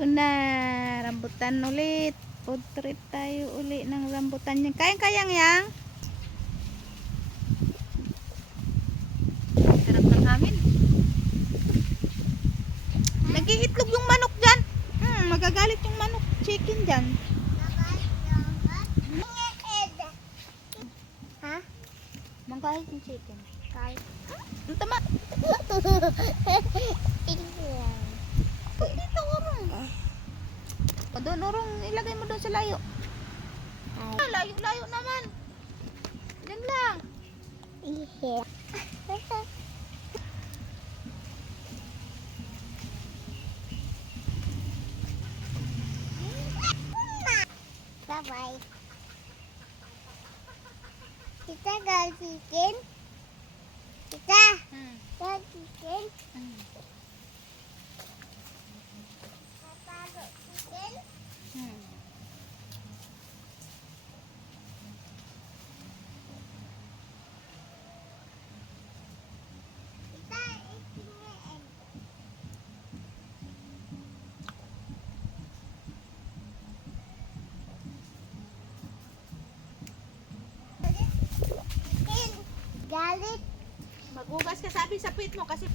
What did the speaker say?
Una, rambutan ulit. Food trip tayo uli ng rambutan yan. Kayang-kayang yang. Sarap ng hangin. Nag-iitlog yung manok dyan. Magagalit yung manok. Chicken dyan. Ha? Magalit yung chicken. Kahit. Ang tama. Dito, urong. O doon, urong. Ilagay mo doon sa layo. Layo-layo naman. Diyan lang. Ihe. Bye-bye. Kita gal chicken. Kita gal chicken. Patalo chicken. Kita itingin. Chicken. Galit. Maghugas ka sabi sa pit mo kasi